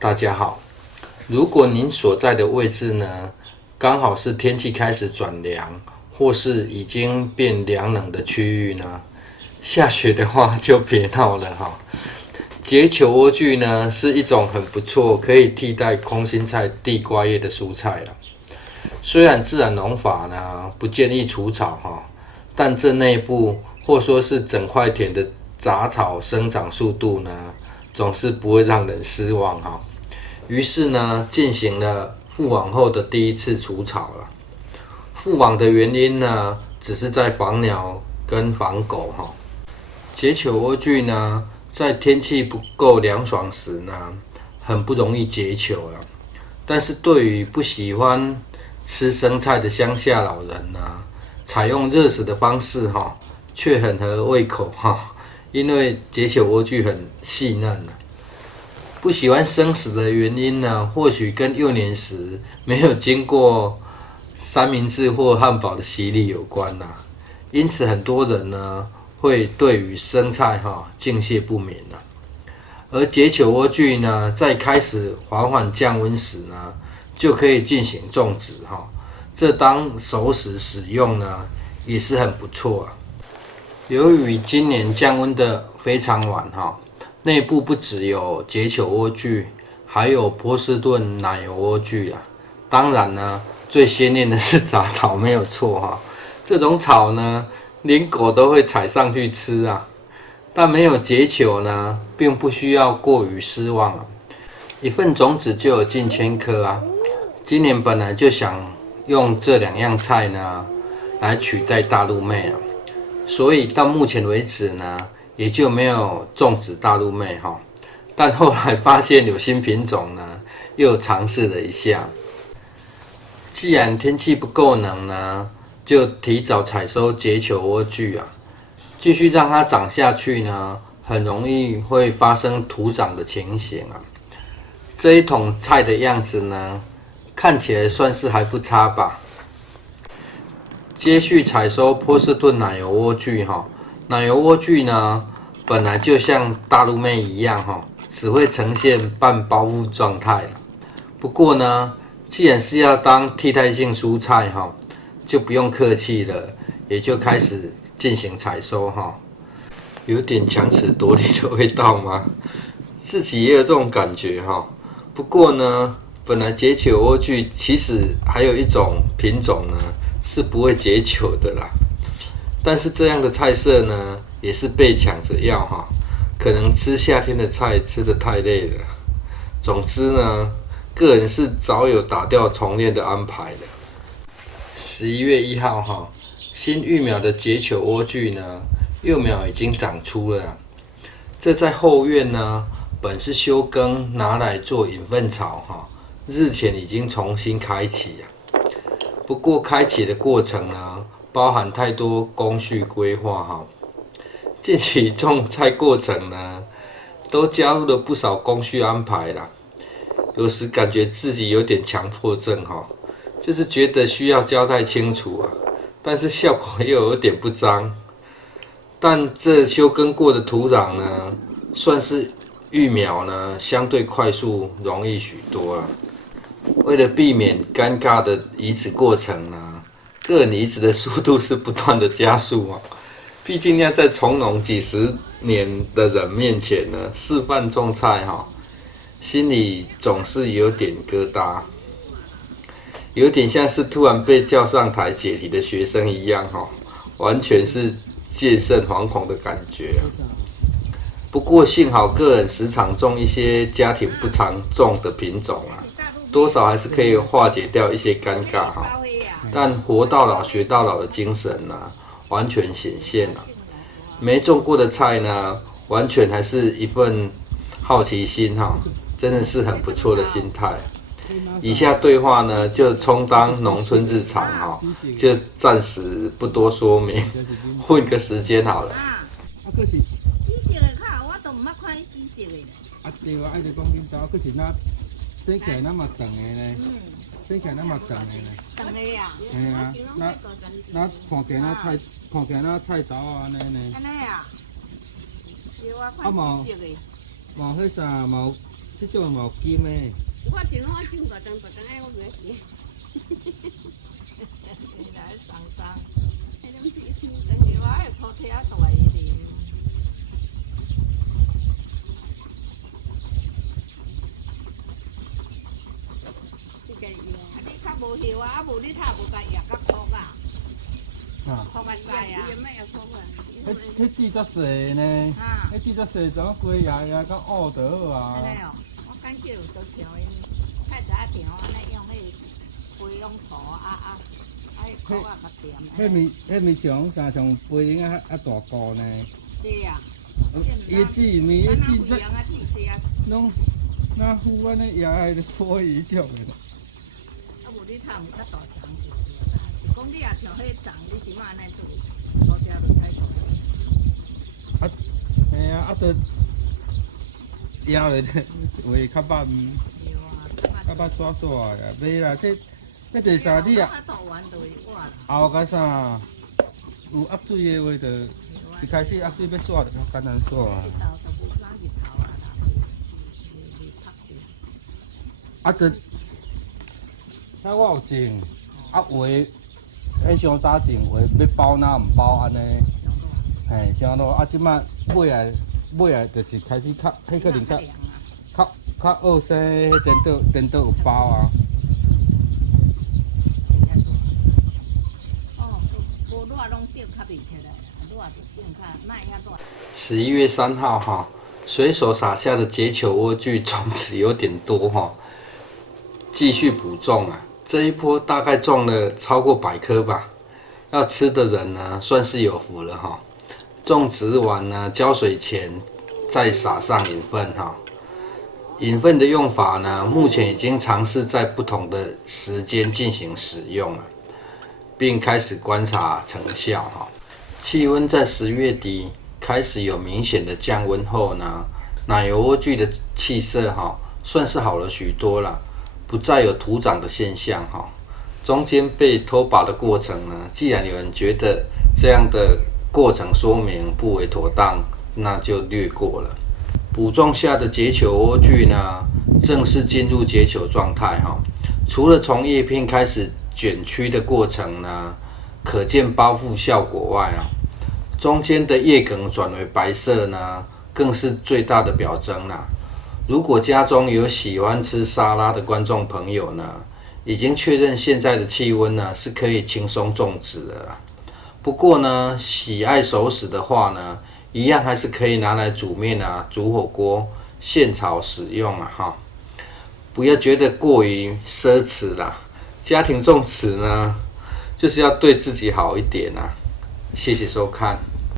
大家好。如果您所在的位置呢，刚好是天气开始转凉，或是已经变凉冷的区域呢，下雪的话就别闹了哈。结球莴苣呢是一种很不错，可以替代空心菜、地瓜叶的蔬菜了。虽然自然农法呢不建议除草哈，但这内部或说是整块田的杂草生长速度呢，总是不会让人失望哈。于是呢，进行了覆网后的第一次除草了。覆网的原因呢，只是在防鸟跟防狗哈。结球莴苣呢，在天气不够凉爽时呢，很不容易结球了。但是对于不喜欢吃生菜的乡下老人呢，采用热食的方式哈，却很合胃口哈，因为结球莴苣很细嫩啊。不喜欢生食的原因呢，或许跟幼年时没有经过三明治或汉堡的洗礼有关啦。因此，很多人呢会对于生菜敬谢不敏啦。而结球莴苣呢，在开始缓缓降温时呢，就可以进行种植哈。这当熟食使用呢，也是很不错啊。由于今年降温的非常晚哈。内部不只有结球莴苣，还有波士顿奶油莴苣啊。当然呢，最鲜艳的是杂草，没有错哈。这种草呢，连狗都会踩上去吃啊。但没有结球呢，并不需要过于失望啊。一份种子就有近千颗啊。今年本来就想用这两样菜呢，来取代大陆妹啊。所以到目前为止呢，也就没有种植大陆妹哈，但后来发现有新品种呢，又尝试了一下。既然天气不够冷呢，就提早采收结球莴苣啊，继续让它长下去呢，很容易会发生徒长的情形啊。这一桶菜的样子呢，看起来算是还不差吧。接续采收波士顿奶油莴苣哈。奶油莴苣呢，本来就像大陆妹一样哈，只会呈现半包覆状态了。不过呢，既然是要当替代性蔬菜哈，就不用客气了，也就开始进行采收哈。有点强词夺理的味道吗？自己也有这种感觉哈。不过呢，本来结球莴苣其实还有一种品种呢，是不会结球的啦。但是这样的菜色呢，也是被抢着要哈，可能吃夏天的菜吃得太累了。总之呢，个人是早有打掉重练的安排的。11月1号哈，新育苗的结球莴苣呢，幼苗已经长出了。这在后院呢，本是休耕拿来做引粪草哈，日前已经重新开启啊。不过开启的过程呢，包含太多工序规划哈，近期种菜过程呢，都加入了不少工序安排啦。有时感觉自己有点强迫症哈，就是觉得需要交代清楚啊，但是效果又有点不彰。但这休耕过的土壤呢，算是育苗呢相对快速容易许多了。为了避免尴尬的移植过程呢，个人移植的速度是不断的加速啊。毕竟要在从农几十年的人面前呢示范种菜哈，心里总是有点疙瘩，有点像是突然被叫上台解题的学生一样哈，完全是戒慎惶恐的感觉啊。不过幸好个人时常种一些家庭不常种的品种啊，多少还是可以化解掉一些尴尬哈。但活到老学到老的精神呢，完全显现了。没种过的菜呢，完全还是一份好奇心哈，真的是很不错的心态。以下对话呢，就充当农村日常哈，就暂时不多说明，混个时间好了。可是紫色的卡，我都唔捌看紫色的。对啊，就讲恁兜可是那生起来那么长的呢，生起来那么长的呢。长的呀。系啊，那看起来那菜刀啊安尼呢。安尼啊。对啊，看紫色的。冇迄啥，冇这种嘛有金的。我种大张，哎，我袂记。来上上，哎，咱们自己种。我迄土地啊大一点。你较无休啊，无你他无甲叶甲土啊。土啊栽啊。迄籽足细呢，迄籽足细，怎规叶甲乌就好啊。安尼哦，我感觉都像因菜茶场安尼用迄培养土啊，土啊较甜。迄咪像啥像培养大菇呢？是啊。伊籽咪迄籽这拢那糊安尼叶的可以种的。无你他毋较大丛就是啦，是讲你也像迄丛，你即马安尼做，土条就太大。嘿啊，着压落话较捌，较捌刷刷呀，袂啦，这第三你啊，后甲啥有压水的话，着一开始压水要刷着较简单刷啊。啊，着，那我有种，啊话，迄上早种话要包哪毋包安尼，嘿，上路啊，即摆尾来就是开始较，迄可能较恶生，迄颠倒有包啊。无热拢种较袂起来啦，热就种较莫遐热。11月3号哈，随手撒下的结球莴苣种子有点多哈，继续补种啊。这一波大概种了超过100颗吧，要吃的人呢算是有福了哈。种植完呢，浇水前再撒上引粪哈。引粪的用法呢，目前已经尝试在不同的时间进行使用了，并开始观察成效哈。气温在10月底开始有明显的降温后呢，奶油莴苣的气色哈算是好了许多了，不再有徒长的现象哈。中间被偷拔的过程呢，既然有人觉得这样的过程说明不为妥当，那就略过了。补种下的结球莴苣呢，正式进入结球状态哈。除了从叶片开始卷曲的过程呢，可见包覆效果外啊，中间的叶梗转为白色呢，更是最大的表征啦。如果家中有喜欢吃沙拉的观众朋友呢，已经确认现在的气温呢是可以轻松种植的啦。不过呢，喜爱熟食的话呢，一样还是可以拿来煮面啊、煮火锅、现炒使用啊哈。不要觉得过于奢侈啦，家庭种植呢，就是要对自己好一点啊。谢谢收看。